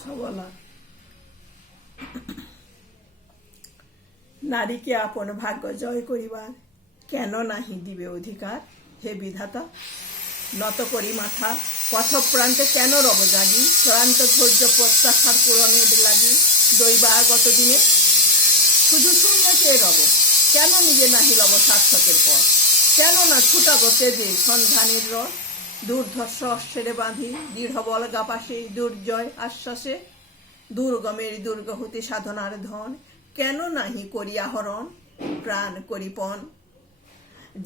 সবলা নারীকে আপন ভাগ্য জয় করিবার কেন নাহি দিবে অধিকার? হে বিধাতা, নত করি মাথা, পথপ্রান্তে কেন রব জাগি? চূড়ান্ত ধৈর্য প্রত্যাশার পূরণের লাগি দৈবাগত দিনে শুধু শূন্য চেয়ে রব। কেন নিজে নাহি লব সার্থকের পথ? কেন না ছুটাব তেজে সন্ধানের রথ? দুর্ধর্ষ অশ্বেরে বাঁধি দৃঢ় বল গাপাসে দুর্জয় আশ্বাসে দুর্গমের দুর্গ হতে সাধনার ধন কেন নাহি করি আহরণ প্রাণ করিপন?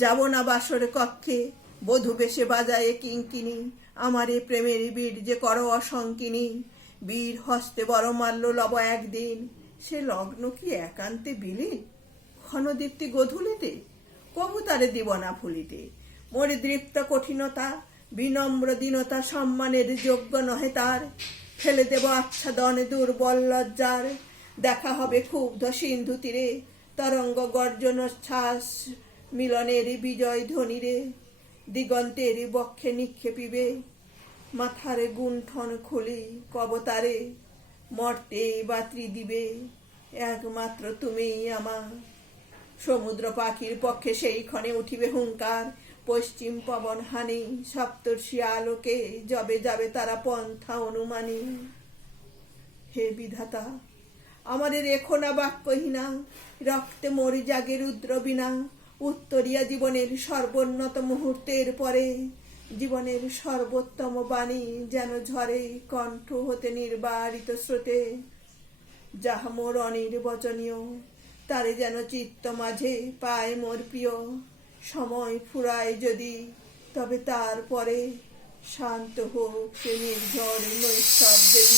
যাব না বাসর কক্ষে বধূ বেশে বাজায়ে কিঙ্কিনি আমারে প্রেমের বীর যে কর অসঙ্কিনী বীর হস্তে বড় মাল্য লব একদিন সে লগ্ন কি একান্তে বিলীন ক্ষণদীপ্তি গধূলিতে কবু তারে দিব না ভুলিতে মোরে দৃপ্ত কঠিনতা বিনম্র দীনতা সম্মানের যোগ্য নহে তার ফেলে দেব আচ্ছাদন দুর্বল লজ্জার দেখা হবে ক্ষুব্ধ সিন্ধু তীরে তরঙ্গ গর্জন শ্বাস মিলনের বিজয় ধ্বনিরে দিগন্তের বক্ষে নিক্ষেপিবে মাথার গুণ্ঠন খুলি কবতারে মর্তে বাত্রি দিবে একমাত্র তুমিই আমার সমুদ্র পাখির পক্ষে সেই ক্ষণে উঠিবে হুঙ্কার পশ্চিম পবন হানি সপ্তর্ষি আলোকে যবে যাবে তারা পন্থা অনুমানী হে বিধাতা আমারে রেখো না বাক্যহীনা রক্তে মরি জাগে রুদ্র বিনা উত্তরিয়া জীবনের সর্বোন্নত মুহূর্তের পরে জীবনের সর্বোত্তম বাণী যেন ঝরে কণ্ঠ হতে নির্বারিত স্রোতে যাহা মোর অনির্বচনীয় তারে যেন চিত্ত মাঝে পায় মোর প্রিয় সময় ফুরায় যদি তবে তারপরে শান্ত হোক সে নির্ঝর নৈশব্দের